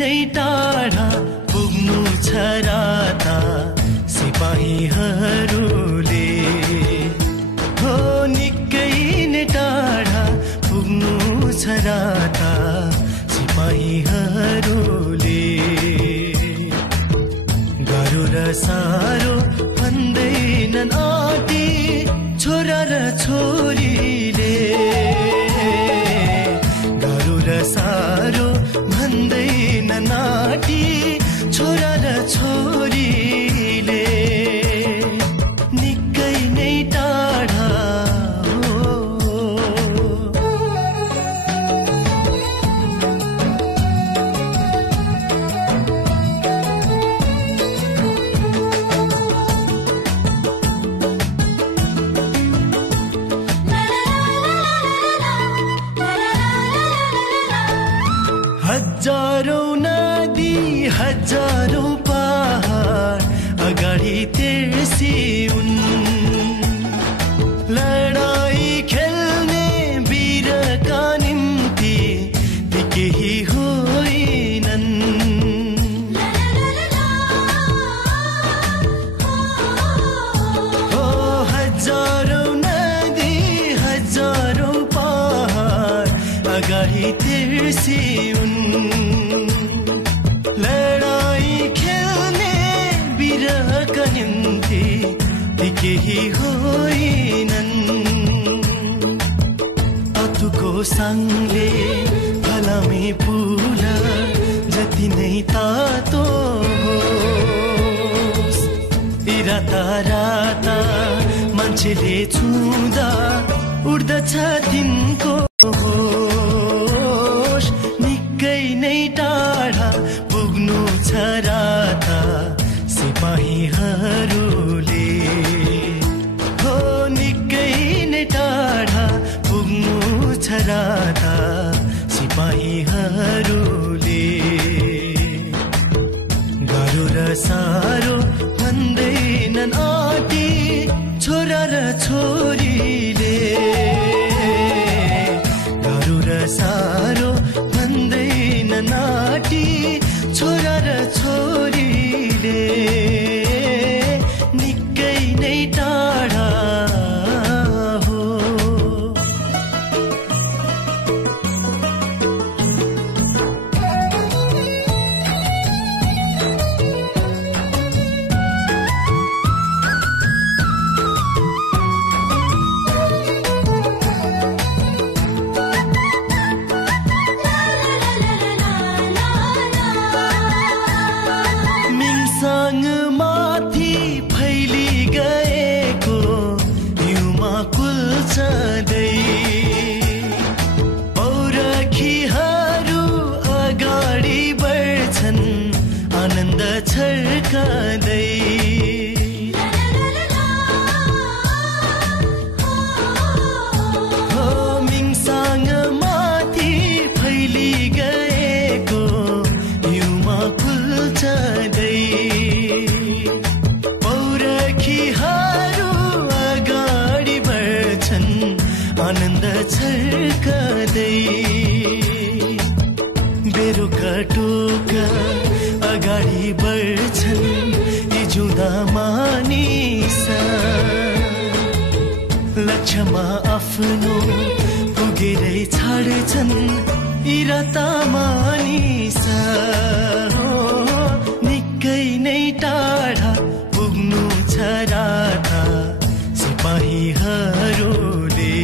नै टाढा पुग्नु छ राता सिपाहीहरूले हो निकै नै टाढा पुग्नु छ राता सिपाहीहरूले गाह्रो र साह्रो भन्दैनन् आटी छोरा र छोरीले गाह्रो र साह्रो भन्दैनन् आटी छोरा र छोरीले निकै नै टाढा हजारौं नदी हजारौं पहाड अगाडि तेर्सी उन् लडाई खेल्ने वीरका निम्ति ती केही होइनन् हो हजारौं नदी हजारौं पहाड अगाडि तेर्सी लडाई खेल्ने वीरका निम्ति ती केही होइनन् अतुको साङले फलामे पुला जति नै तातो होस् राता राता मान्छेले छुँदा उड्दछ तिनको टाढा पुग्नु छ राता सिपाहीहरूले हो निकै नै टाढा पुग्नु छ राता सिपाहीहरूले गाह्रो र साह्रो भन्दैनन् आटी छोरा र छोरीले गाह्रो र साह्रो नाटी छोरा र छोरीले निकै नै टाढा हो माथि फैली गएको हिउँमा कुल्चदै पौरखीहरू अगाडि बढ्छन् आनन्द छर्कदै हो मिङसाङ माथि फैली गएको हिउँमा कुल्चदै आनन्द छर्कदै बेरुका टोका अगाडि बढ्छन् यी जुदा मानिस लक्ष्यमा आफ्नो पुगेरै छाड्छन् यी राता मानिस निकै नै टाढा पुग्नु छ राता सिपाहीहरूले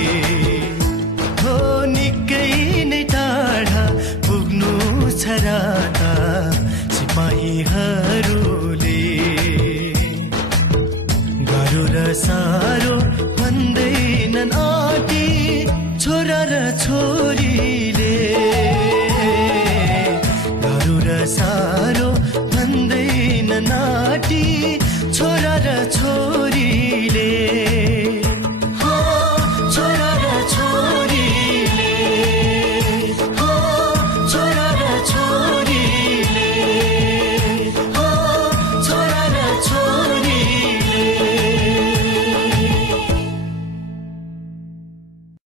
हो निकै नै टाढा पुग्नु छ राता सिपाहीहरूले गाह्रो र साह्रो भन्दैनन् आटी छोरा र छोरी